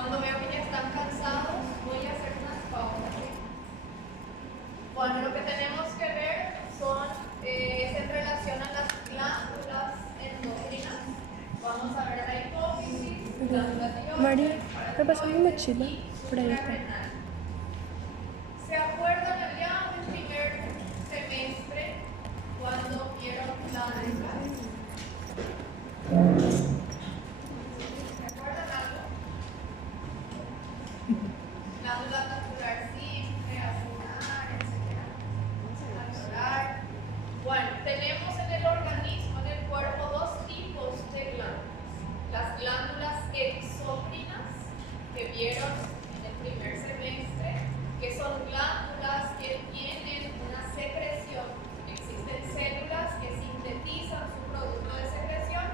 Cuando veo que ya están cansados, voy a hacer unas pausas. ¿Sí? Bueno, lo que tenemos que ver se relacionan las glándulas endocrinas. Vamos a ver la hipófisis, glándula tiroides, María, ¿me pasas mi mochila? y Por ahí está. suprarrenal. ¿Se acuerdan allá del primer semestre cuando vieron glándulas? ¿Se acuerdan algo? Glándula vascular simple, acinar, etc. Alveolar. Bueno, tenemos en el organismo, en el cuerpo, dos tipos de glándulas. Las glándulas exócrinas, que vieron en el primer semestre, que son glándulas que tienen una secreción. Existen células que sintetizan su producto de secreción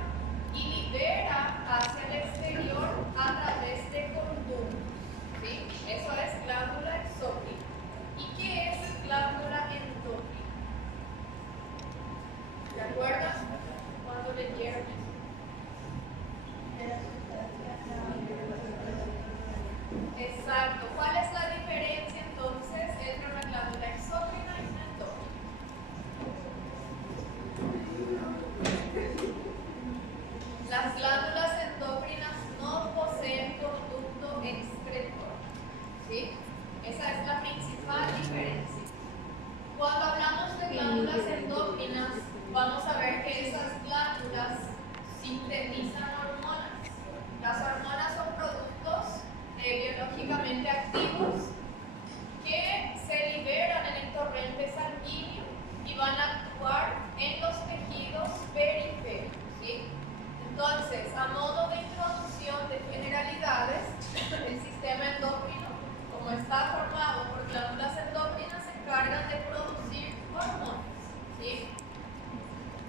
y libera hacia el exterior a través de conductos. ¿Sí? Eso es glándula exócrina. ¿Y qué es glándula endócrina? ¿Se acuerdan cuando leyeron eso? Exacto. ¿Cuál es la diferencia entonces entre una glándula exócrina y una endócrina? Las glándulas endócrinas no poseen conducto excretor. ¿Sí? Esa es la principal diferencia. Cuando hablamos de glándulas endócrinas, vamos a ver que esas glándulas sintetizan hormonas. Las hormonas son productos biológicamente activos que se liberan en el torrente sanguíneo y van a actuar en los tejidos periféricos. ¿Sí? Entonces, a modo de introducción de generalidades, el sistema endocrino, como está formado por glándulas endócrinas, se encargan de producir hormonas. ¿Sí?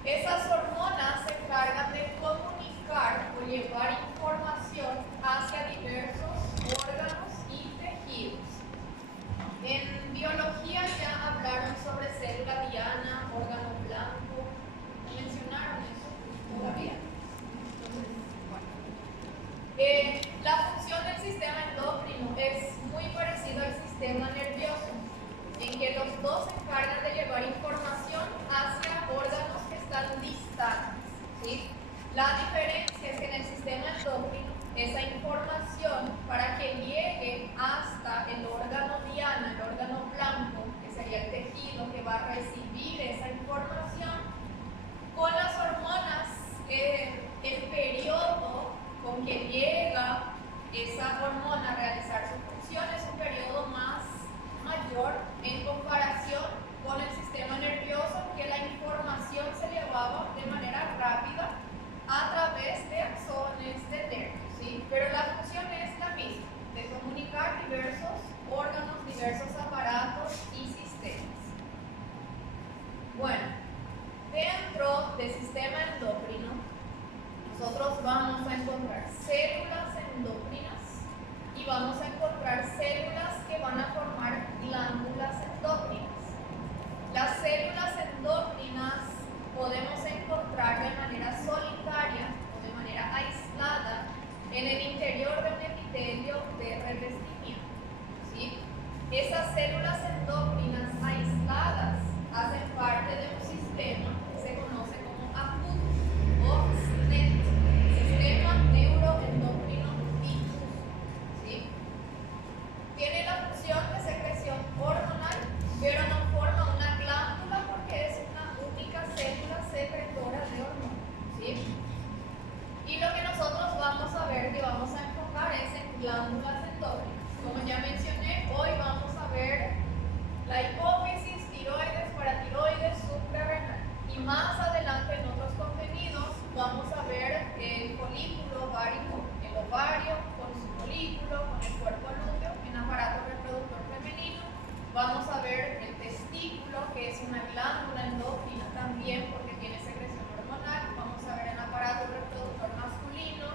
Esas hormonas se encargan de comunicar o llevar información hacia diversos órganos y tejidos. En biología ya hablaron sobre célula diana, órgano blanco. ¿Mencionaron eso todavía? La función del sistema endocrino es muy parecido al sistema nervioso, en que los dos se encargan de llevar información hacia órganos que están distantes. ¿Sí? La diferencia es que en el sistema endocrino, esa información, para que llegue hasta el órgano diana, el órgano blanco, que sería el tejido que va a recibir esa información, con las hormonas, el periodo con que llega esa hormona a realizar su función es un periodo más mayor en comparación con el sistema nervioso, que la información se llevaba de manera rápida a través de axones, de nervios, ¿sí? Pero la función es la misma, de comunicar diversos órganos, diversos aparatos y sistemas. Bueno, dentro del sistema endocrino, nosotros vamos a encontrar células endocrinas y vamos a encontrar células que van a formar glándulas endócrinas. Las células endócrinas podemos encontrar de manera solitaria o de manera aislada en el interior de un epitelio de revestimiento. ¿Sí? Esas células endócrinas aisladas hacen parte de un sistema que se conoce como APUT o SNET, Sistema Neuroendocrino Difuso. ¿Sí? Tiene la función de secreción hormonal, pero no forma una glándula porque es una única célula secretora de hormonas. ¿Sí? Y lo que nosotros vamos a ver y vamos a enfocar es en glándulas endócrinas. Como ya mencioné, hoy vamos a ver la hipófisis, tiroides, paratiroides, suprarrenal. Y más adelante en otros contenidos vamos a ver el folículo ovárico, el ovario con su folículo, con el cuerpo lúteo, en aparato reproductor femenino. Vamos a ver el testículo, que es una glándula endócrina también porque tiene secreción hormonal. Vamos a ver el aparato reproductor masculino.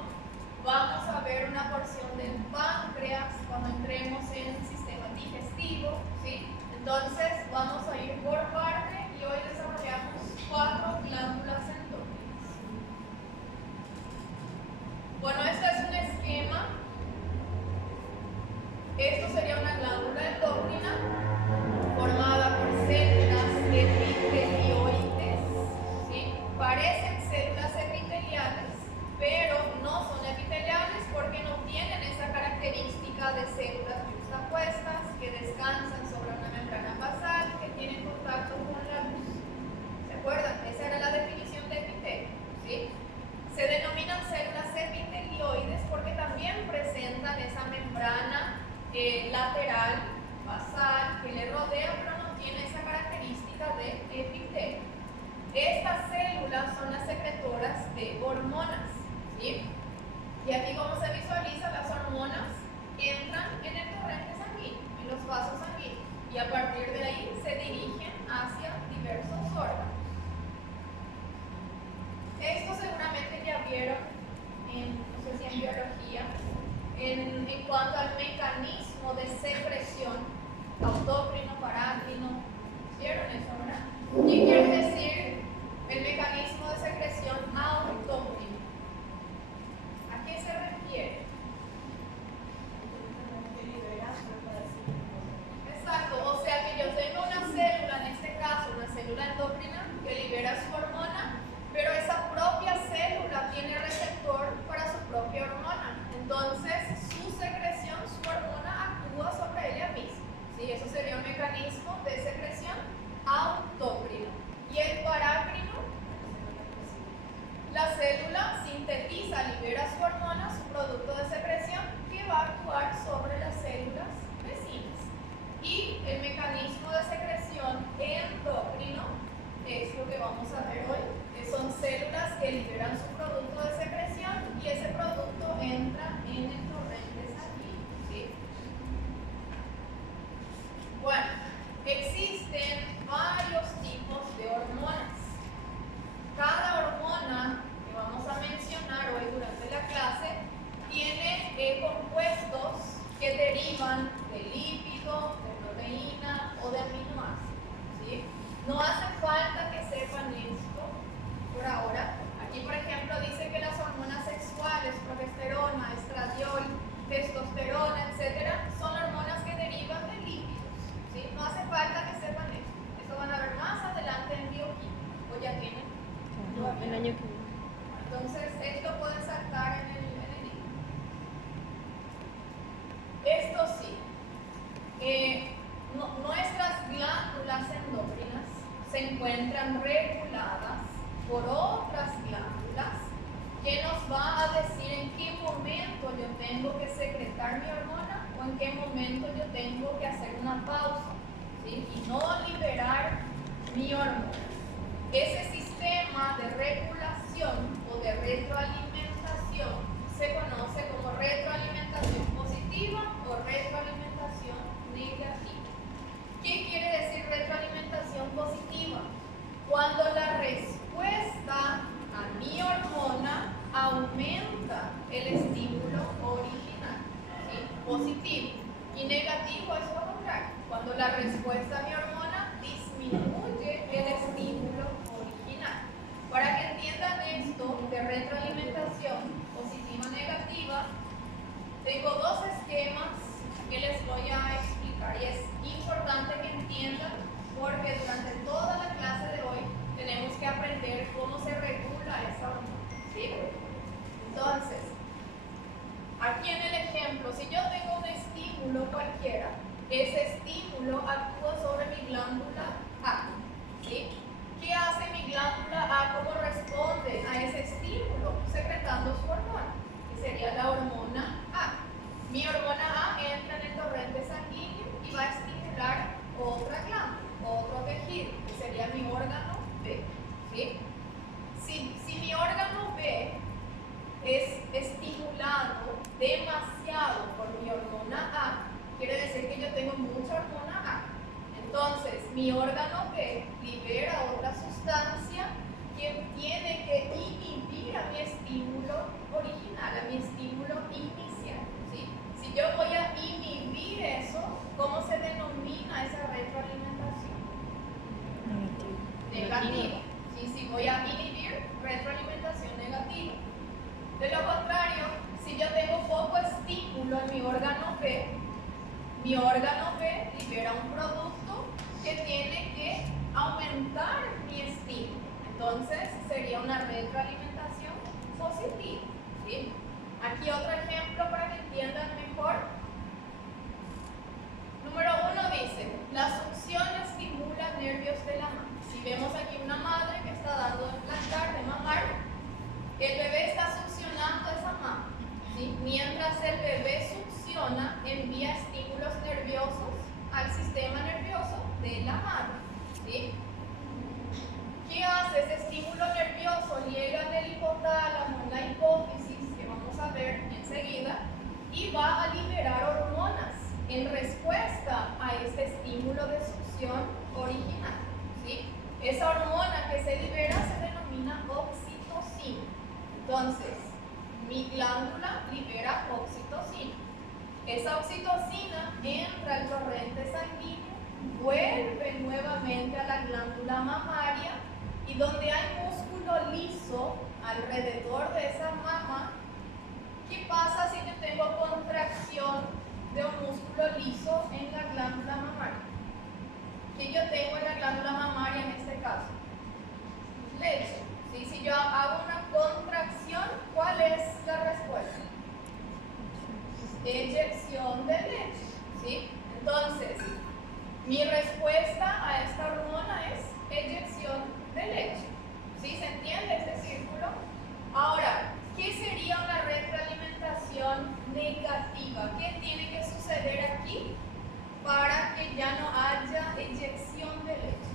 Vamos a ver una porción del páncreas cuando entremos en el sistema digestivo. ¿Sí? Entonces vamos a ir por parte y hoy desarrollamos 4 glándulas endócrinas. Bueno, este es un esquema Y aquí como se visualiza, las hormonas entran en el torrente sanguíneo, en los vasos sanguíneos, y a partir de ahí se dirigen hacia diversos órganos. Esto seguramente ya vieron no sé si en biología, en cuanto al mecanismo de secreción, autócrino, parácrino. ¿Vieron eso, verdad? ¿Qué quiere decir el mecanismo de secreción autócrino? ¿A qué se refiere? Exacto, o sea que yo tengo una célula, en este caso una célula endocrina, que libera su hormona, pero esa propia célula tiene receptor para su propia hormona. Entonces, su secreción, su hormona actúa sobre ella misma. ¿Sí? Eso sería un mecanismo de secreción autócrino. Y el parácrino, la célula sintetiza, libera su hormona, su producto de secreción, que va a actuar sobre las células vecinas. Y el mecanismo de secreción endocrino es lo que vamos a ver hoy, que son células que liberan su producto de secreción y ese producto entra en el torrente sanguíneo. ¿Sí? Bueno, existen varios tipos de hormonas. Cada hormona que vamos a mencionar hoy durante la clase tiene compuestos que derivan de lípido, de proteína o de aminoácidos. ¿Sí? No hace falta que sepan esto por ahora. Aquí, por ejemplo, dice que las hormonas sexuales, progesterona, estradiol, testosterona, etcétera, son hormonas que derivan de lípidos. ¿Sí? No hace falta que sepan esto. Eso van a ver más adelante en bioquímica. ¿O ya tienen? El año que viene. Entonces, esto puede saltar en el libro. Esto sí. Nuestras glándulas endócrinas se encuentran reguladas por otras glándulas que nos va a decir en qué momento yo tengo que secretar mi hormona o en qué momento yo tengo que hacer una pausa, ¿sí? Y no liberar mi hormona. Ese sistema de regulación o de retroalimentación se conoce como retroalimentación positiva o retroalimentación negativa. ¿Qué quiere decir retroalimentación positiva? Cuando la respuesta a mi hormona aumenta el estímulo original, ¿sí? Positivo. Y negativo es lo contrario. Cuando la respuesta a mi hormona disminuye el estímulo original. Para que entiendan esto de retroalimentación positiva-negativa, tengo dos esquemas que les voy a explicar y es importante que entiendan porque durante toda la clase de hoy tenemos que aprender cómo se regula esa hormona, ¿sí? Entonces, aquí en el ejemplo, si yo tengo un estímulo cualquiera, ese estímulo actúa sobre mi glándula A, ¿sí? ¿Qué hace mi glándula A? ¿Cómo responde a ese estímulo? Secretando su hormona, que sería la hormona A. Mi hormona A entra en el torrente sanguíneo y va a estimular otra glándula, otro tejido, que sería mi órgano B. ¿Sí? Si mi órgano B es estimulado demasiado por mi hormona A, quiere decir que yo tengo mucha hormona A. Entonces, mi órgano B libera otra sustancia que tiene que inhibir a mi estímulo original, a mi estímulo inicial. ¿Sí? Si yo voy a inhibir eso, ¿cómo se denomina esa retroalimentación? Negativa. ¿Sí? Si voy a inhibir, retroalimentación negativa. De lo contrario, si yo tengo poco estímulo en mi órgano B, mi órgano B libera un producto que tiene que aumentar mi estímulo. Entonces, sería una retroalimentación positiva. ¿Sí? Aquí otro ejemplo para que entiendan mejor. Número 1 dice, la succión estimula nervios de la madre. Si vemos aquí una madre que está dando de plantar, de mamar, el bebé está succionando esa mama. ¿Sí? Mientras el bebé succiona, envía estímulos nerviosos al sistema nervioso de la madre. ¿Sí? ¿Qué hace ese estímulo nervioso? Llega del hipotálamo, la hipófisis, que vamos a ver enseguida, y va a liberar hormonas en respuesta a este estímulo de succión original, ¿sí? Esa hormona que se libera se denomina oxitocina. Entonces, mi glándula libera oxitocina. Esa oxitocina entra al torrente sanguíneo, vuelve nuevamente a la glándula mamaria, y donde hay músculo liso alrededor de esa mama, ¿qué pasa si yo tengo contracción de un músculo liso en la glándula mamaria? ¿Qué yo tengo en la glándula mamaria en este caso? Leche. ¿Sí? Si yo hago una contracción, ¿cuál es la respuesta? Eyección de leche. ¿Sí? Entonces, mi respuesta a esta hormona es eyección de leche. ¿Sí? ¿Se entiende este círculo? Ahora, ¿qué sería una retroalimentación negativa? ¿Qué tiene que suceder aquí para que ya no haya eyección de leche?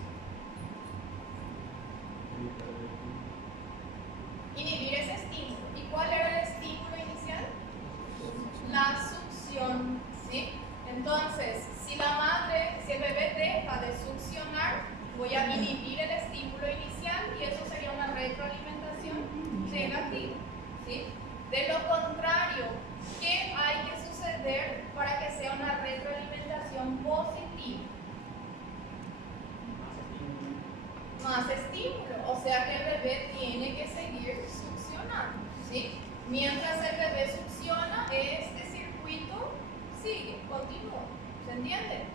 Inhibir ese estímulo. ¿Y cuál era el estímulo inicial? La succión, ¿sí? Entonces, si el bebé deja de succionar, voy a inhibir el estímulo inicial y eso sería una retroalimentación negativa, ¿sí? De lo contrario, ¿qué hay que suceder para que sea una retroalimentación positiva? Más estímulo, o sea que el bebé tiene que seguir succionando, ¿sí? Mientras el bebé succiona, este circuito sigue, continúa, ¿se entiende?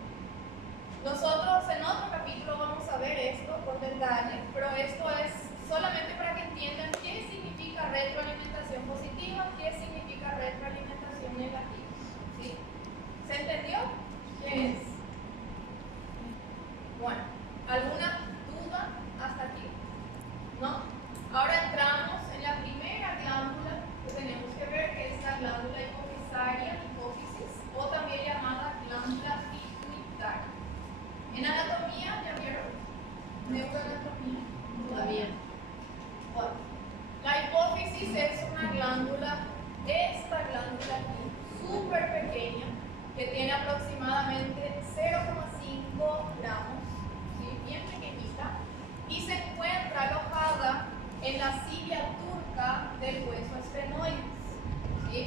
Nosotros en otro capítulo vamos a ver esto por detalle, pero esto es solamente para que entiendan qué significa retroalimentación positiva, qué significa retroalimentación negativa, ¿sí? ¿Se entendió? ¿Qué es? Bueno, ¿alguna duda hasta aquí? ¿No? Ahora entramos en la primera glándula que tenemos que ver, que es la glándula hipofisaria, hipófisis, o también llamada glándula pituitaria. En anatomía, ¿ya vieron? Neuroanatomía, todavía. Bueno, la hipófisis es una glándula, esta glándula aquí, súper pequeña, que tiene aproximadamente 0,5 gramos, ¿sí? Bien pequeñita, y se encuentra alojada en la cilia turca del hueso esfenoides, ¿sí?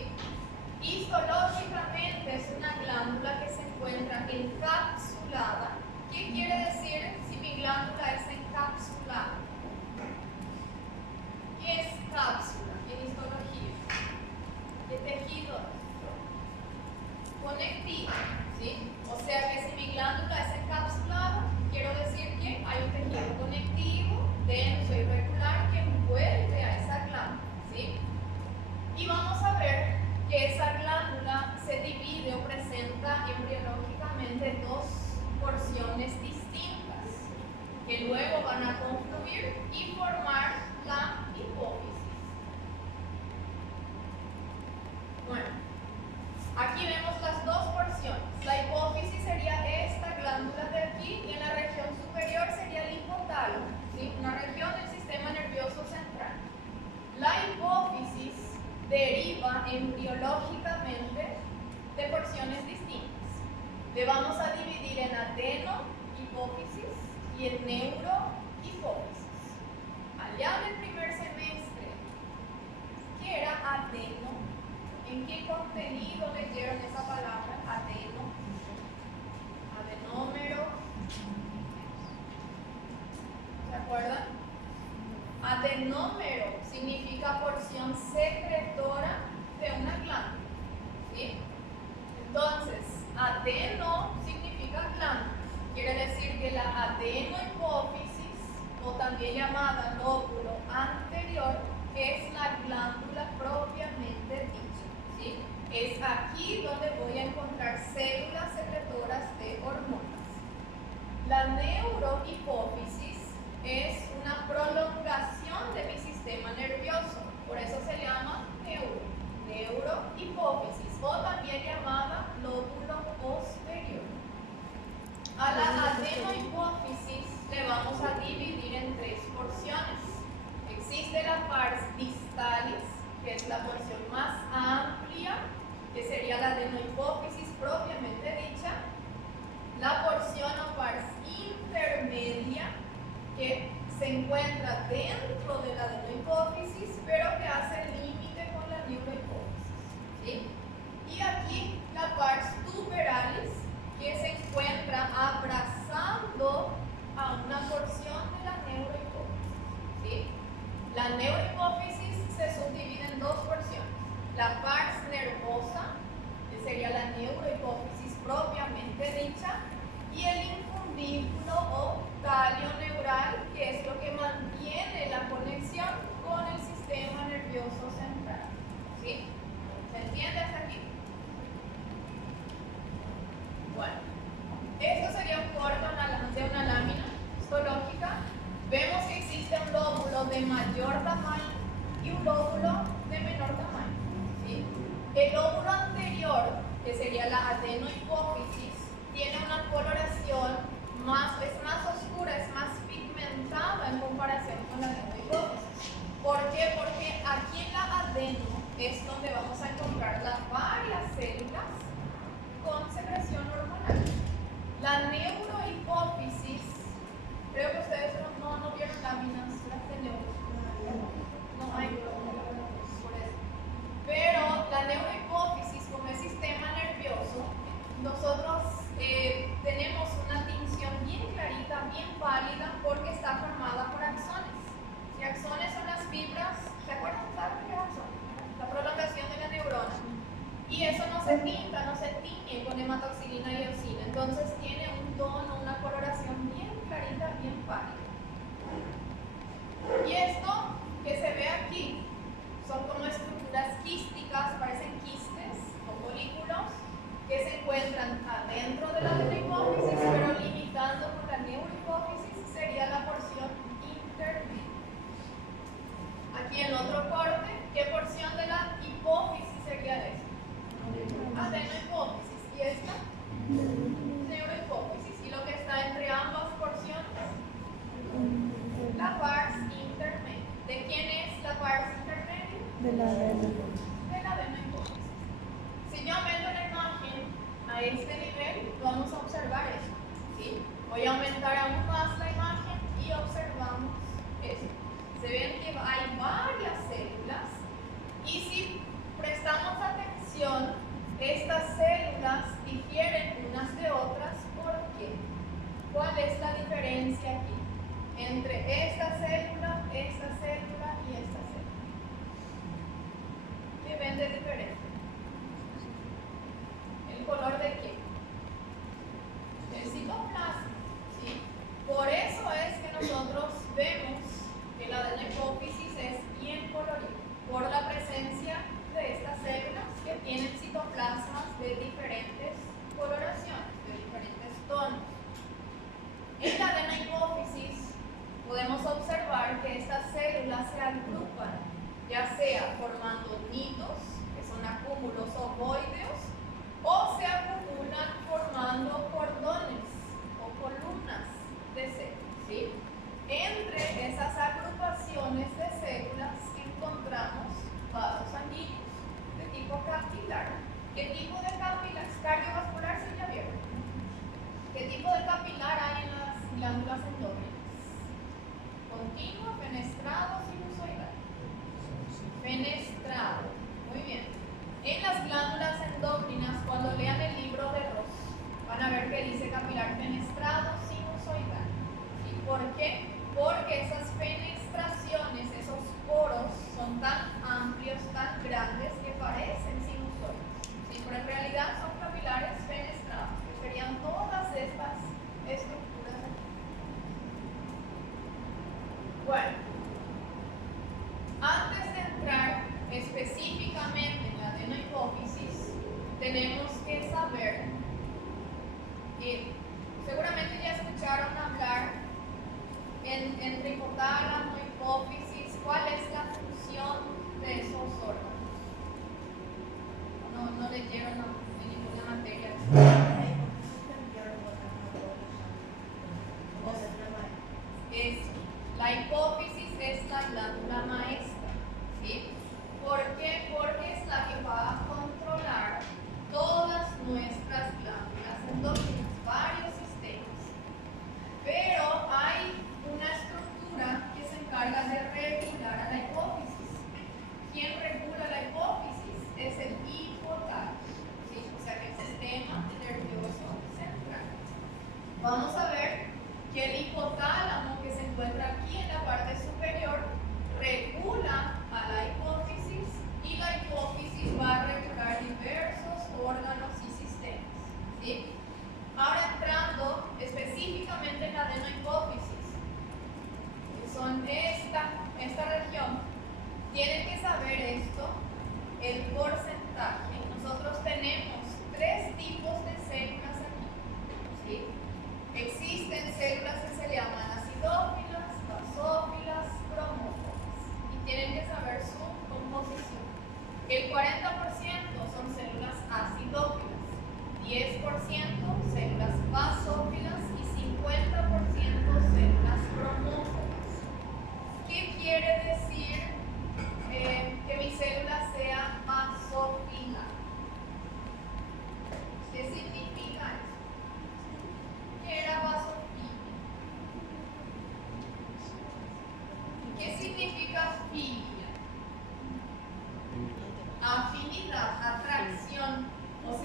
Histológicamente es una glándula que se encuentra encapsulada. ¿Qué quiere decir si mi glándula es encapsulada? ¿Qué es cápsula en histología? ¿Qué tejido? Conectivo, ¿sí? O sea que si mi glándula es encapsulada, quiero decir que hay un tejido conectivo, denso y regular que envuelve a esa glándula, ¿sí? Y vamos a ver que esa glándula se divide o presenta embriológicamente dos porciones distintas que luego van a confluir y formar la hipófisis. Bueno, aquí vemos las dos porciones. La hipófisis sería esta glándula de aquí y en la región superior sería el hipotálamo, ¿sí? Una región del sistema nervioso central. La hipófisis deriva embriológicamente de porciones distintas. Le vamos a dividir en adeno-hipófisis y en neuro-hipófisis. Allá del primer semestre, ¿qué era adeno? ¿En qué contenido leyeron esa palabra? Adeno, adenómero. ¿Se acuerdan? Adenómero significa porción secretora de una glándula, ¿sí? Entonces, adeno significa glándula. Quiere decir que la adenohipófisis, o también llamada lóbulo anterior, es la glándula propiamente dicha, ¿sí? Es aquí donde voy a encontrar células secretoras de hormonas. La neurohipófisis es una prolongación de mi sistema nervioso, por eso se llama neurohipófisis, o también llamada lóbulo posterior. A la adenohipófisis le vamos a dividir en tres porciones. Existe la pars distalis, que es la porción más amplia sería la neurohipófisis propiamente dicha, y el infundíbulo o talio neural, que es lo que mantiene la conexión con el sistema nervioso central. ¿Sí? ¿Se entiende hasta aquí? Bueno, esto sería un corto de una lámina histológica. Vemos que existe un lóbulo de mayor tamaño y un lóbulo de menor tamaño. ¿Sí? El lóbulo anterior, que sería la adenohipófisis, tiene una coloración es más oscura, es más pigmentada en comparación con la adenohipófisis. ¿Por qué? Porque aquí en la adeno es donde vamos a encontrar varias células con secreción hormonal. La neurohipófisis, creo que ustedes no vieron láminas, las de neuro. No hay por eso. Pero la neurohipófisis, como es sistema nervioso, nosotros tenemos una tinción bien clarita, bien pálida, porque está formada por axones. Si axones son las fibras, ¿se acuerdan? ¿Saben qué es axón? La prolongación de la neurona. Y eso no se tinta, no se tiñe con hematoxilina y eosina. Entonces tiene un tono, una coloración bien clarita, bien pálida. Y esto que se ve aquí son como estructuras quísticas, parecen quistes o folículos que se encuentran adentro de la adenohipófisis, pero limitando con la neurohipófisis sería la porción intermedia. Aquí en otro corte, ¿qué porción de la hipófisis sería esta? Adenohipófisis. ¿Y esta? Neurohipófisis. ¿Y lo que está entre ambas porciones? La pars intermedia. ¿De quién es la pars intermedia? De la adeno. De la adenohipófisis. Si yo aumento la imagen a este nivel, vamos a observar esto. ¿Sí? Voy a aumentar aún más la imagen y observamos esto. Se ven que hay varias células y si prestamos atención, estas células difieren unas de otras. ¿Por qué? ¿Cuál es la diferencia aquí entre esta célula y esta célula? ¿Qué ven de diferente? ¿El color de qué? Del citoplasma. ¿Sí? Por eso es que nosotros vemos que la adenohipófisis es bien colorida, por la presencia de estas células que tienen citoplasmas de diferentes coloraciones, de diferentes tonos. En la adenohipófisis podemos observar que estas células se agrupan, ya sea formando nidos, que son acúmulos ovoideos, o se acumulan formando cordones o columnas de células. ¿Sí? Entre esas agrupaciones de células encontramos vasos sanguíneos de tipo capilar. ¿Qué tipo de capilar? Cardiovascular, sí, ya vieron. ¿Qué tipo de capilar hay en las glándulas endócrinas? Continuo, fenestrado, sinusoidal. Fenestrado. Muy bien. En las glándulas endócrinas, cuando lean el libro de Ross, van a ver que dice capilar fenestrado, sinusoidal. ¿Y por qué? Porque esas fenestraciones, esos poros, son tan amplios, tan grandes, que parecen sinusoides. ¿Sí? Pero en realidad son capilares fenestrados, que serían todas estas estructuras aquí. Bueno, antes de entrar específicamente en la adenohipófisis, tenemos que saber, seguramente ya escucharon hablar entre hipotálamo, hipófisis, ¿cuál es la función de esos órganos? No leyeron en ninguna materia. La hipófisis es la glándula maestra. ¿Sí? ¿Por qué? Porque es la que va a controlar todas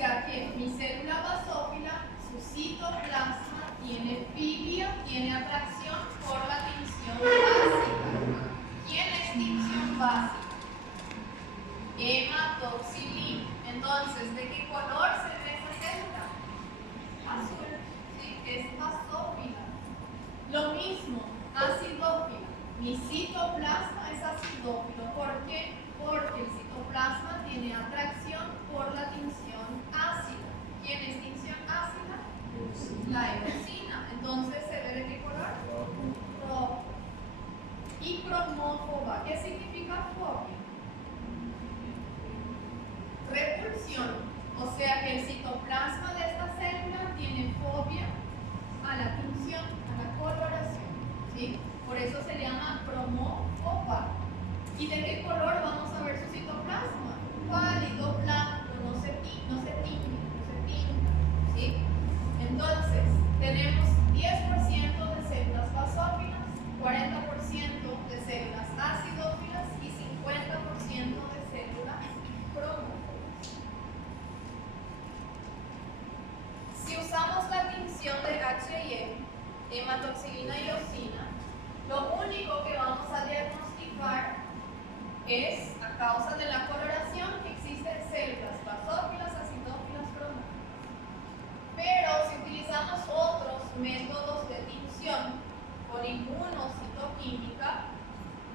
sea que mi célula basófila, su citoplasma, tiene filia, tiene atracción por la tinción básica. ¿Quién es tinción básica? Hematoxilina. Entonces, ¿de qué color se ve esa célula? Azul. ¿Sí? Es basófila. Lo mismo, acidófila. Mi citoplasma es acidófilo. ¿Por qué? Porque el citoplasma tiene atracción por la tinción ácida. ¿Quién es tinción ácida? La eosina. Entonces, ¿se ve de qué color? Rojo. Y cromófoba. ¿Qué significa fobia? Repulsión. O sea que el citoplasma de esta célula tiene fobia a la tinción, a la coloración. ¿Sí? Por eso se llama cromófoba. ¿Y de qué color vamos a ver su citoplasma? Pálido, blanco, no se tiñe. ¿Sí? Entonces, tenemos 10% de células basófilas, 40% de células acidófilas y 50% de células cromóforas. Si usamos la tinción de H&E, hematoxilina y eosina, lo único que vamos a diagnosticar es, a causa de la coloración, que existen células basófilas, acidófilas, cromóforas. Pero si utilizamos otros métodos de tinción con inmunocitoquímica,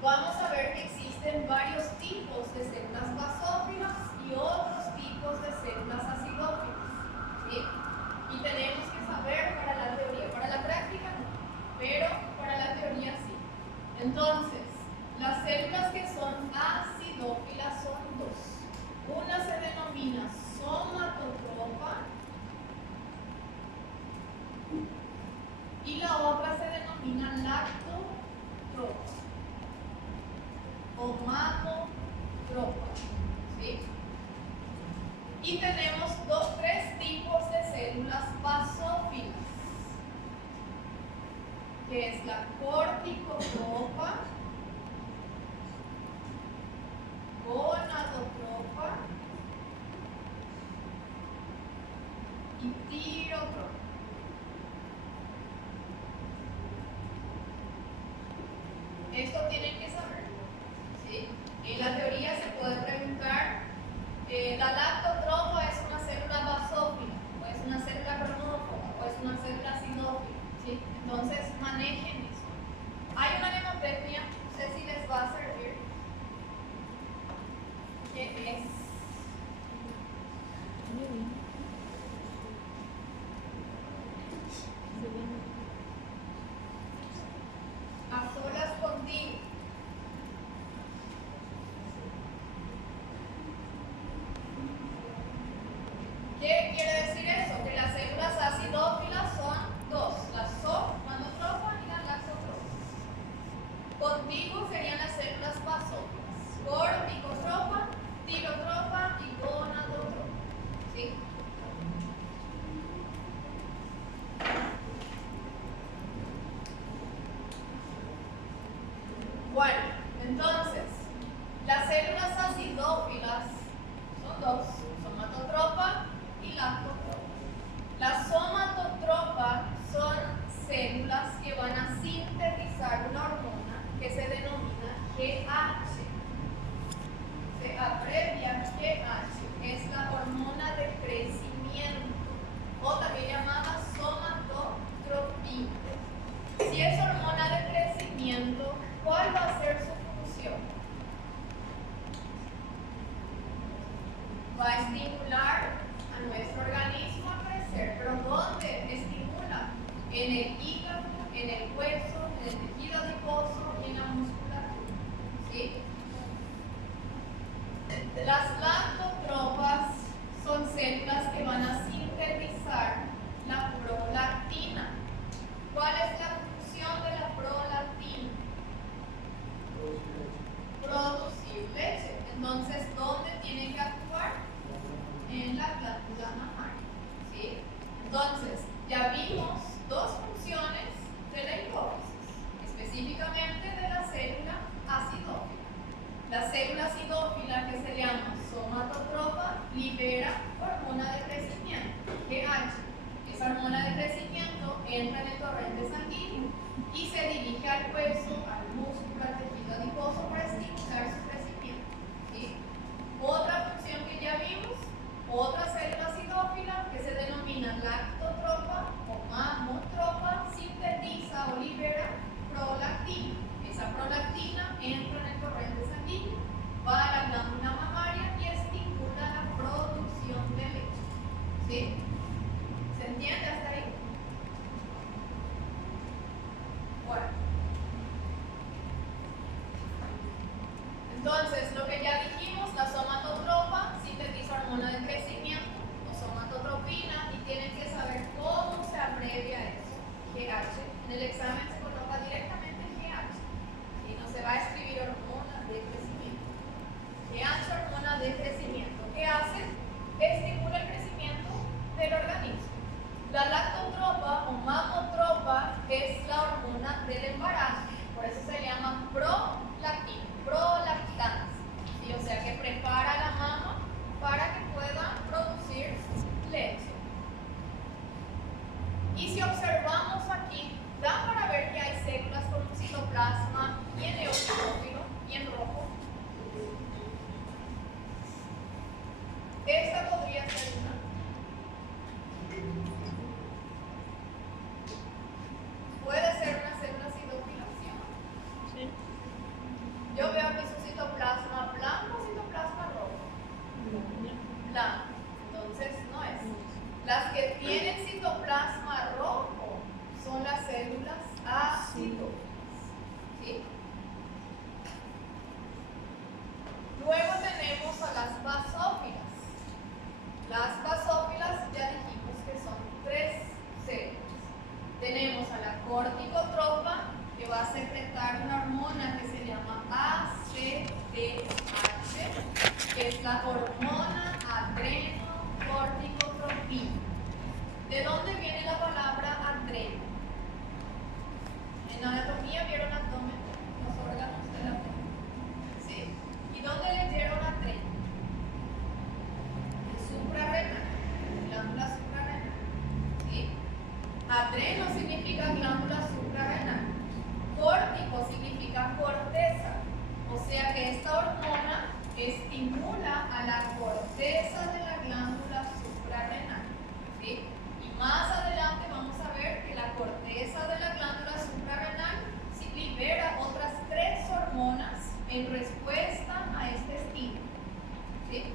vamos a ver que existen varios tipos de células basófilas y otros tipos de células acidófilas. ¿Sí? Y tenemos que saber para la teoría, para la práctica no, pero para la teoría sí. Entonces, las células que son acidófilas son dos. Una se denomina somatotropa y la otra se denomina lactotropa o matotropa. ¿Sí? Y tenemos tres tipos de células basófilas, que es la corticotropa, gonadotropa y tirotropa. Esto tienen que saber, ¿sí? En la teoría se puede preguntar, ¿la lactotropa es una célula basófila, o es una célula cromófoba, o es una célula acidófila? ¿Sí? Entonces, manejen eso. Hay una mnemotecnia, no sé si les va a servir, que es a solas contigo. ¿Qué quiere decir eso? Que las células acidófilas son dos, la somatotropa y la lactotropa. Contigo serían las células basófilas, corticotropa, tirotropa y gonadotropa. ¿Sí? Bueno, entonces, las células acidófilas son dos, somatotropa y lactotropa. La somatotropa son células que van a sintetizar una hormona que se denomina GH. Se abrevia GH, es la hormona de crecimiento o también llamada somatotropina. Si es hormona de crecimiento, ¿cuál va a ser su función? Va a estimular a nuestro organismo a crecer. ¿Pero dónde estimula? En el hígado, en el hueso, en el tejido adiposo y en la musculatura. ¿Sí? Las lactotropas son células que van a sintetizar la prolactina. ¿Cuál es la función de la prolactina? Producir leche. Entonces, ¿dónde tiene que actuar? En la glándula mamaria. ¿Sí? Entonces, ya vimos dos funciones de la hipófisis, específicamente de la célula acidófila. La célula acidófila, que se llama somatotropa, libera hormona de crecimiento entra en el torrente sanguíneo y se dirige al hueso, al músculo, al tejido adiposo para estimular su crecimiento. ¿Sí? Otra función que ya vimos, otra célula cidófila que se denomina lactotropa o mamotropa sintetiza o libera prolactina. Esa prolactina entra en el torrente sanguíneo, va a la glándula mamaria y estimula la producción de leche. ¿Sí? ¿Se entiende hasta ahí? Bueno. Entonces, lo que ya dijimos, la somatotropa sintetiza hormona de crecimiento o somatotropina y tienen que saber cómo se abrevia eso. GH. En el examen se coloca directamente GH y no se va a escribir hormona de crecimiento. GH, hormona de crecimiento. ¿Qué hace? Estimula el crecimiento del organismo. La lactotropa o mamotropa es la hormona del embarazo, por eso se llama prolactina, prolactancia. ¿Sí? O sea que prepara a la mama para que pueda producir leche. Y si observamos aquí, da para ver que hay células con un citoplasma y en eosinófilo y en rojo. Esta podría ser una. Puede ser una célula cidófila. Sí. Yo veo aquí su citoplasma blanco o citoplasma rojo. Blanco. Entonces no es. Las que tienen citoplasma rojo son las células acidófilas. ¿Sí? Luego tenemos a las basófilas. Las basófilas ya dijimos que son 3 células. Tenemos a la corticotropa, que va a secretar una hormona que se llama ACTH, que es la hormona adrenocorticotropina. ¿De dónde viene la palabra adreno? En anatomía vieron abdomen, los órganos del abdomen. ¿Sí? ¿Y dónde leyeron adreno? El suprarrenal, glándula suprarrenal. ¿Sí? Adreno significa glándula suprarrenal. Córtico significa corteza. O sea que esta hormona estimula a la corteza de la glándula suprarrenal. ¿Sí? Y más adelante vamos a ver que la corteza de la glándula suprarrenal sí libera otras 3 hormonas en respuesta a este estímulo. ¿Sí?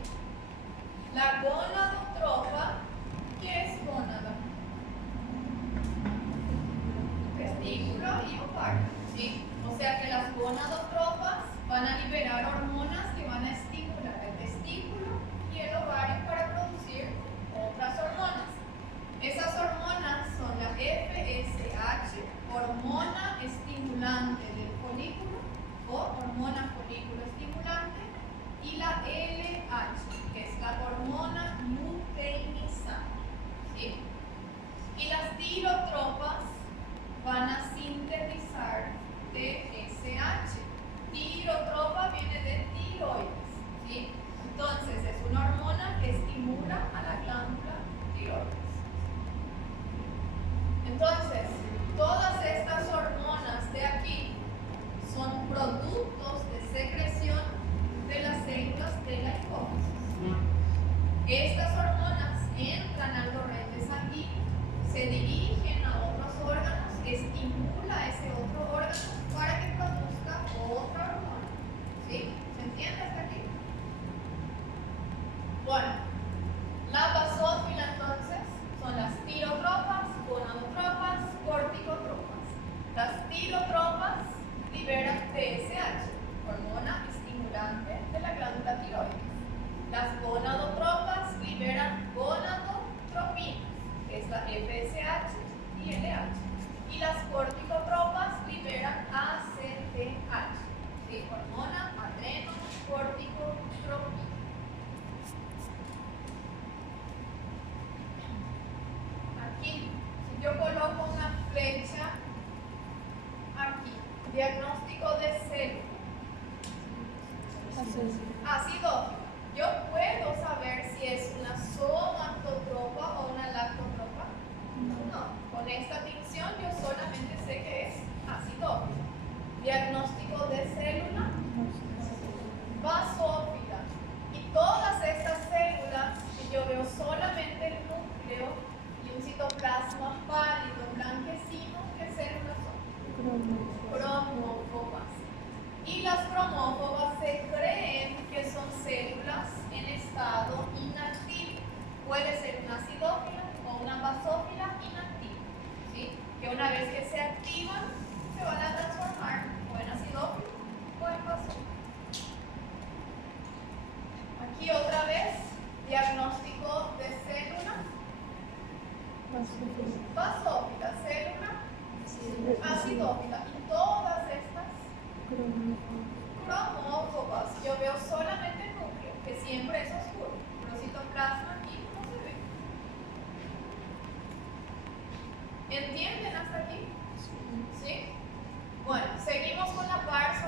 La gonadotropa, ¿qué es gónada? Testículo y ovario. ¿Sí? O sea que las gonadotropas van a liberar hormonas que van a estimular el testículo y el ovario para producir otras hormonas. Esas hormonas son la FSH, hormona estimulante del folículo o hormona folículo estimulante, y la LH, que es la hormona luteinizante. ¿Sí? Y las tirotropas van a sintetizar TSH. Tirotropa viene de tiroides. ¿Sí? Entonces es una hormona que estimula a la glándula tiroides. Entonces, todas estas hormonas de aquí son productos de secreción de las células de la hipófisis. Estas hormonas entran al torrente sanguíneo, se dirigen a otros órganos, estimula a ese otro órgano para que produzca otra hormona. ¿Sí? ¿Se entiende hasta aquí? Bueno, la basófila entonces son las tirotropas, gonadotropas, corticotropas. Las tirotropas liberan TSH, hormona estimulante de la glándula tiroides. Las gonadotropas liberan gonadotropinas, que es la FSH y LH. Y las corticotropas liberan ACTH, ¿sí? Hormona adrenocorticotropina. Aquí, si yo coloco una flecha aquí, diagnóstico de célula acidófila, yo puedo saber si es una somatotropa o una lactotropa. No, con esta tinción Cromófobas. Y las cromófobas se creen que son células en estado inactivo. Puede ser una acidófila o una basófila inactiva, ¿sí? Que una vez que se activan, se van a transformar o en acidófila o en basófila. Aquí otra vez, diagnóstico de célula. Basófila, célula, acidófila. Y todas estas cromófobas, yo veo solamente el núcleo, que siempre es oscuro, pero citoplasma aquí no se ve. ¿Entienden hasta aquí? ¿Sí? Bueno, seguimos con la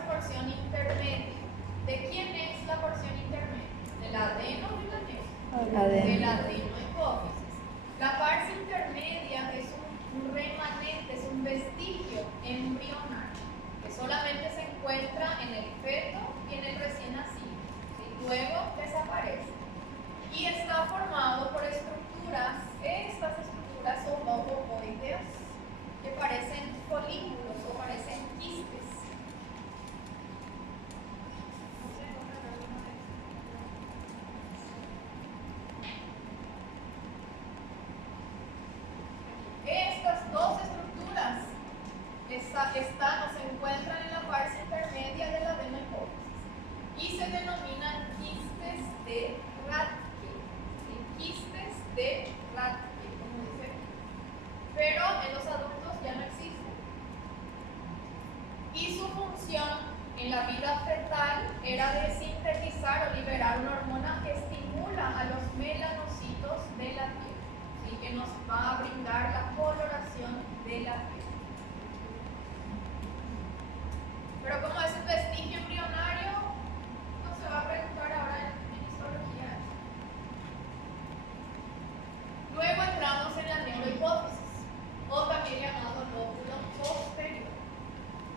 porción intermedia. ¿De quién es la porción intermedia? ¿Del adeno o del adeno? Del adenohipófisis. La pars intermedia es un remanente, es un vestigio embrionario que solamente se encuentra en el feto y en el recién nacido, ¿sí? Luego desaparece y está formado por estructuras. Estas estructuras son ovoideas que parecen folículos o parecen quistes. Estas dos estructuras están o se encuentran en la parte intermedia de la adenohipófisis y se denominan quistes de Rathke. ¿Sí? Quistes de Rathke, como dice. Pero en los adultos ya no existen. Y su función en la vida fetal era de sintetizar o liberar una hormona que estimula a los melanocitos de la piel, ¿sí? Que nos va a brindar la coloración de la piel. Pero como es un vestigio embrionario, no se va a preguntar ahora en histología. Luego entramos en la neurohipófisis, o también llamado lóbulo posterior.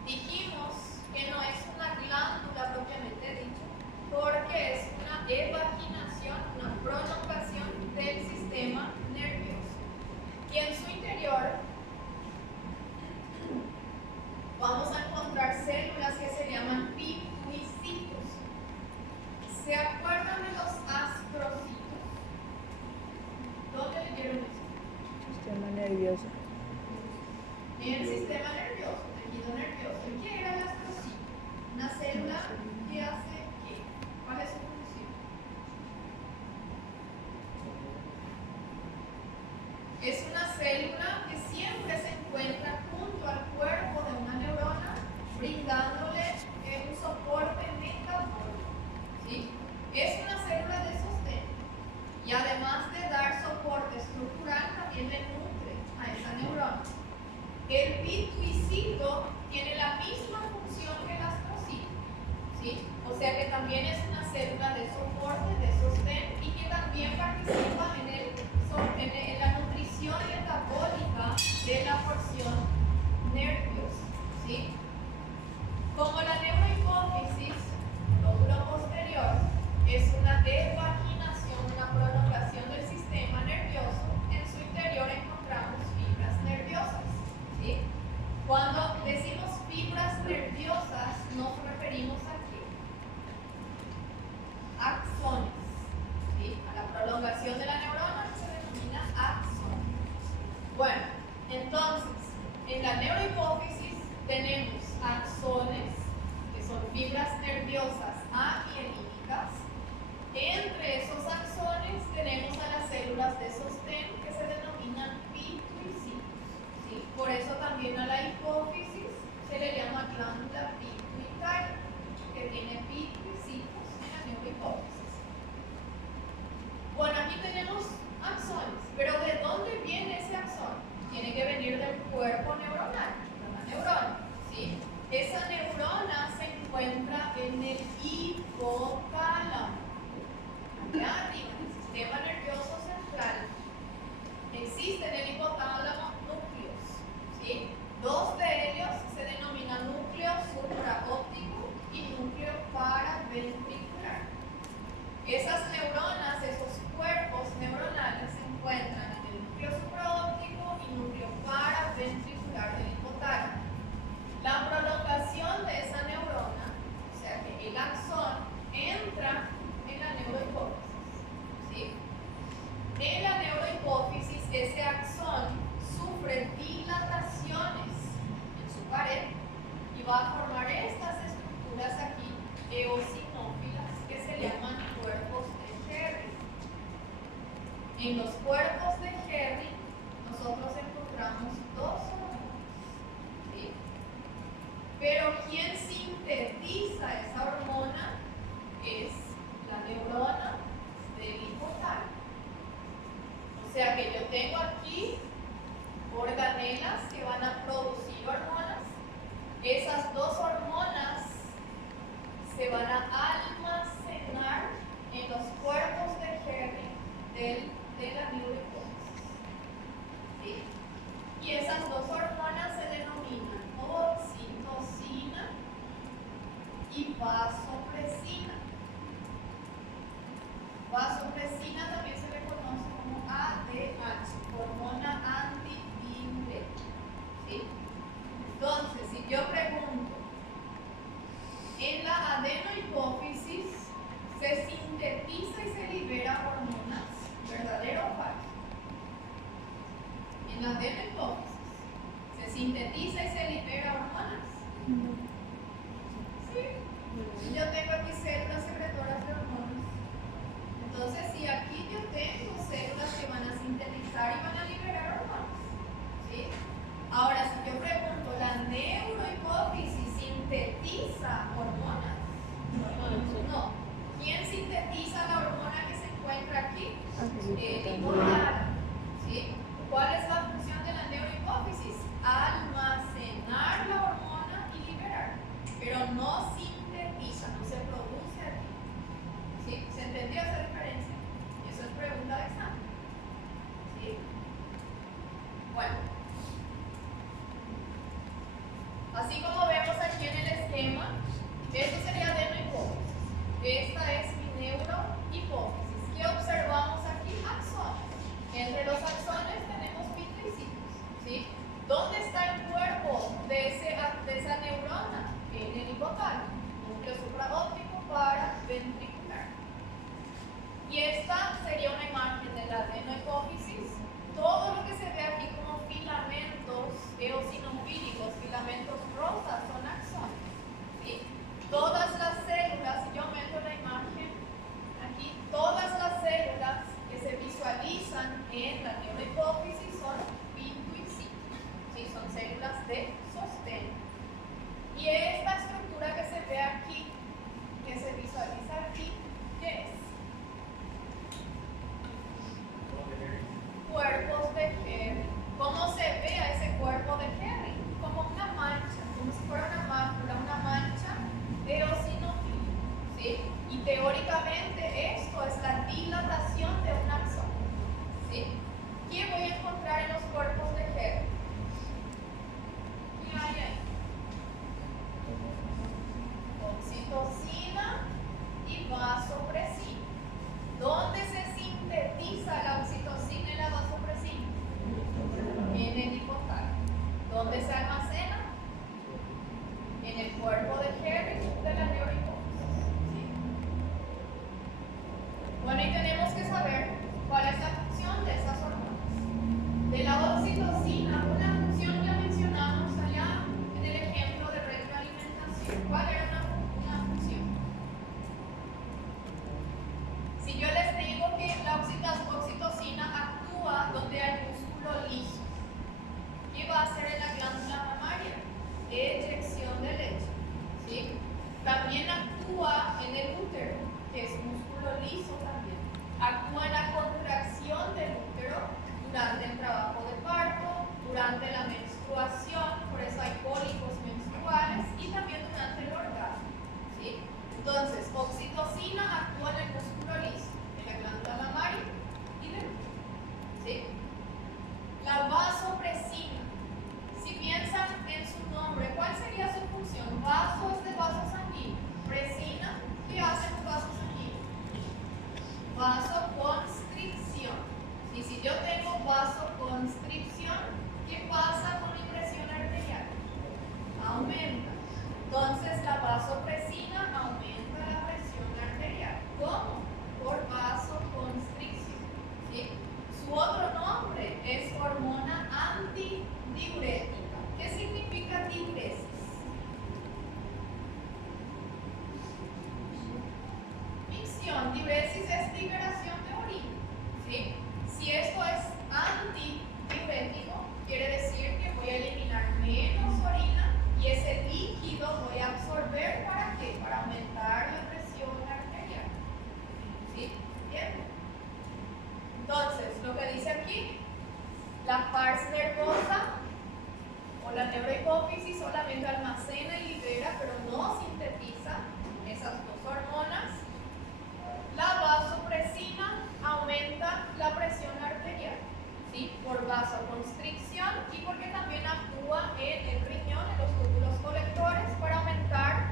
Dijimos que no es una glándula propiamente dicho, porque es una evaginación, una prolongación del sistema nervioso. Y en su interior vamos a encontrar células que se llaman pituicitos. ¿Se acuerdan de los astrocitos? ¿Dónde leyeron eso? Sistema nervioso. En el sistema nervioso, tejido nervioso. ¿Qué era el astrocito? Una célula que hace ¿qué? ¿Cuál es su función? Es una célula que siempre se encuentra junto al cuerpo de una neurona, brindándole un soporte metabólico, ¿sí? Es una célula de sostén y además de dar soporte estructural, también le nutre a esa neurona. El pituicito tiene la misma función que el astrocito, ¿sí? O sea que también es una célula de soporte, de sostén y que también participa en la nutrición metabólica de la porción nerviosa, ¿sí? Como la neurohipófisis, lóbulo posterior, es una evaginación, una prolongación del sistema nervioso, en su interior encontramos fibras nerviosas, ¿sí? Cuando decimos fibras nerviosas, nos referimos a qué? Axones, ¿sí? A la prolongación de la neurona se denomina axón. Bueno, entonces, en la neurohipófisis tenemos axones, que son fibras nerviosas amielínicas. Entre esos axones tenemos a las células de sostén que se denominan pituicitos, ¿sí? Por eso también a la hipófisis se le llama glándula pituitaria, que tiene pituicitos en la neurohipófisis. Bueno, aquí tenemos axones, pero ¿de dónde viene ese axón? Tiene que venir del cuerpo neuronal, de la neurona, ¿sí? Esa neurona se encuentra en el hipotálamo. Allá arriba, en el sistema nervioso central, existen en el hipotálamo núcleos, ¿sí? Dos de ellos se denominan núcleo supraóptico y núcleo paraventricular. Esas neuronas, esos cuerpos neuronales, En los cuerpos de Henry nosotros encontramos dos hormonas, ¿sí? Pero quien sintetiza esa hormona es la neurona del hipotálamo. O sea que yo tengo aquí organelas que van a producir hormonas. Esas dos hormonas se van a almacenar en los cuerpos de Henry de la neurohipófisis, ¿sí? Y esas dos hormonas se denominan oxitocina y vasopresina. Vasopresina también se le conoce como ADH, hormona antidiurética, ¿sí? Entonces, si yo pregunto, en la adenohipófisis se sintetiza y se libera hormonas, ¿verdadero o falso? En la adenohipófisis se sintetiza y se libera hormonas. Sí. Yo tengo aquí células secretoras de hormonas. Entonces, si aquí yo tengo células que van a sintetizar y van a liberar hormonas, ¿sí? Ahora, si yo pregunto, ¿la neurohipófisis sintetiza hormonas? No. ¿Quién sintetiza la hormona que se encuentra aquí? El hipotálamo, ¿sí? ¿Cuál es la función de la neurohipófisis? Almacenar la hormona y liberar, pero no sintetiza, no se produce aquí. ¿Sí? ¿Se entendió esa diferencia? Eso es pregunta de examen. ¿Sí? Bueno. Así como vemos aquí en el esquema, esto sería adenohipófisis. Esta es mi neurohipófisis. ¿Qué observamos aquí? Axones. Entre los axones tenemos mitricitos, ¿sí? ¿Dónde está el cuerpo de esa neurona? En el hipotálamo, núcleo supraóptico paraventricular. Y esta sería una imagen de la adenohipófisis. Todo lo que se ve aquí como filamentos eosinofílicos, filamentos rosas, son axones, ¿sí? Todas las células, si yo meto la imagen aquí, todas las células que se visualizan en la neurohipófisis son pintuicitos, ¿sí? Son células de sostén. Y esta estructura que se ve aquí, que se visualiza aquí, ¿qué es? Cuerpos de Henry. ¿Cómo se ve a ese cuerpo de Henry? Como una mancha, como si fuera una mácula, una mancha eosinofílica, ¿sí? Y teóricamente esto es la dilatación de un axón, ¿sí? ¿Qué voy a encontrar en los cuerpos de Henry? ¿Qué hay ahí? Oxitocina y vasopresina. ¿Dónde se sintetiza la oxitocina y la vasopresina? En el hipotálamo. ¿Dónde se almacena? En el cuerpo de Henry de la neurohipófisis, ¿sí? Bueno, y tenemos que saber cuál es la función de esas hormonas. De la oxitocina, una función que mencionamos allá en el ejemplo de retroalimentación. ¿Cuál era una función? Si yo les digo que la oxitocina actúa donde hay músculo liso, ¿qué va a hacer en la glándula mamaria? Eyección de leche, ¿sí? También actúa en el útero, que es músculo liso también. Actúa en la contracción del útero durante el trabajo de parto, durante la menstruación, por eso hay cólicos menstruales, y también durante el orgasmo, ¿sí? Entonces, oxitocina actúa en el músculo liso, en la glándula mamaria y del útero, ¿sí? La vasopresina, si piensan en su nombre, ¿cuál sería su función? Vaso es de vaso sanguíneo. Presina, ¿qué hace un vaso sanguíneo? Vasoconstricción. Y si yo tengo vasopresina, dice aquí, la pars nervosa o la neurohipófisis solamente almacena y libera, pero no sintetiza esas dos hormonas. La vasopresina aumenta la presión arterial, ¿sí? Por vasoconstricción y porque también actúa en el riñón, en los túbulos colectores, para aumentar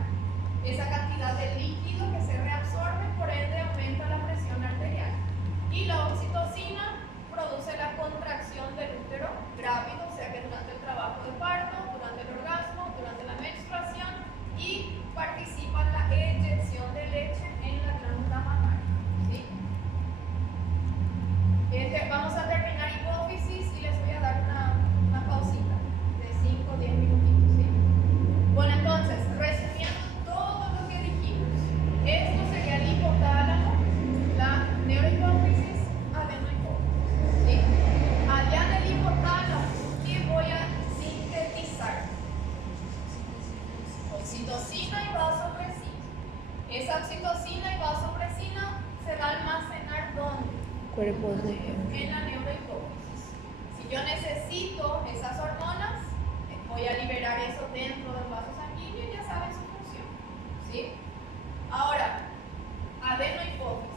esa cantidad de líquido que se reabsorbe, por ende aumenta la presión arterial. Y la oxitocina produce la contracción del útero grávido, o sea que durante el trabajo de parto, durante el orgasmo, durante la menstruación, y participa en la eyección de leche en la glándula mamaria, ¿sí? Vamos a terminar hipófisis y les voy a dar una pausita de 5 o 10 minutitos, ¿sí? Bueno, entonces, resumiendo todo lo que dijimos, esto sería el hipotálamo, la neurohipófisis, adenohipófisis, ¿sí? Allá en el hipotálamo, ¿qué voy a sintetizar? Oxitocina y vasopresina. Esa oxitocina y vasopresina se va a almacenar ¿dónde? Cuerpos de En la neurohipófisis. Si yo necesito esas hormonas, voy a liberar eso dentro del vaso sanguíneo y ya saben su función, ¿sí? Ahora, adenohipófisis.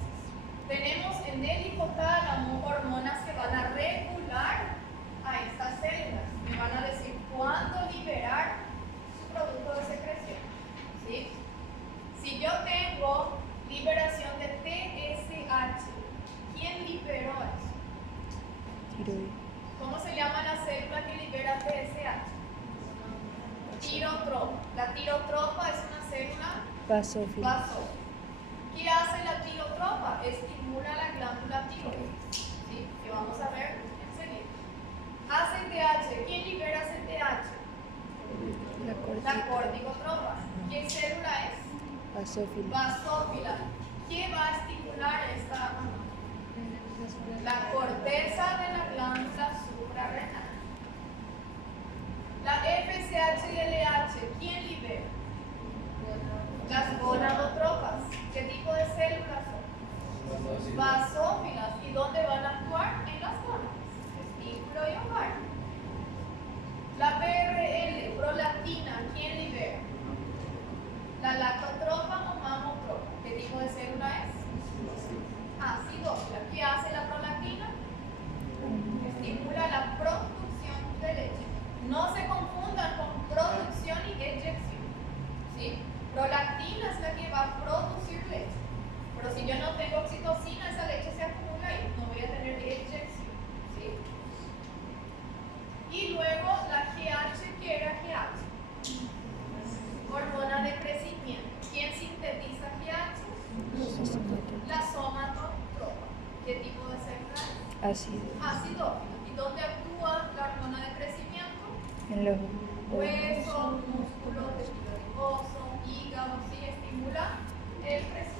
Tenemos en el hipotálamo hormonas que van a regular a estas células. Me van a decir cuándo liberar su producto de secreción, ¿sí? Si yo tengo liberación de TSH, ¿quién liberó eso? tiroides. ¿Cómo se llama la célula que libera TSH? Tirotropa. La tirotropa es una célula Basófila. basófila. ¿Qué hace la tirotropa? Estimula la glándula tiroides, ¿sí? Que vamos a ver enseguida. ACTH. ¿Quién libera ACTH? La corticotropa. ¿Qué célula es? Basófila. Basófila. ¿Qué va a estimular esta? La corteza de la glándula suprarrenal. La FSH y LH, ¿quién libera? Las gonadotropas. ¿Qué tipo de células son? Basófilas. ¿Y dónde van a actuar? En las gónadas, testículo y ovario. La PRL, prolactina, ¿quién libera? La lactotropa o mamotropa. ¿Qué tipo de célula es? Acidófila. ¿Qué hace la prolactina? Estimula la producción de leche. No se confundan con producción y eyección, ¿sí? Prolactina es la que va a producir leche. Pero si yo no tengo oxitocina, esa leche se acumula y no voy a tener eyección, ¿sí? Y luego la GH, ¿qué era GH? Hormona de crecimiento. ¿Quién sintetiza GH? La somatotropa. ¿Qué tipo de célula es? Ácido. Acidófila. ¿Y dónde actúa la hormona de crecimiento? En los Hueso, músculo, tejido adiposo, hígado, sí, estimula el crecimiento.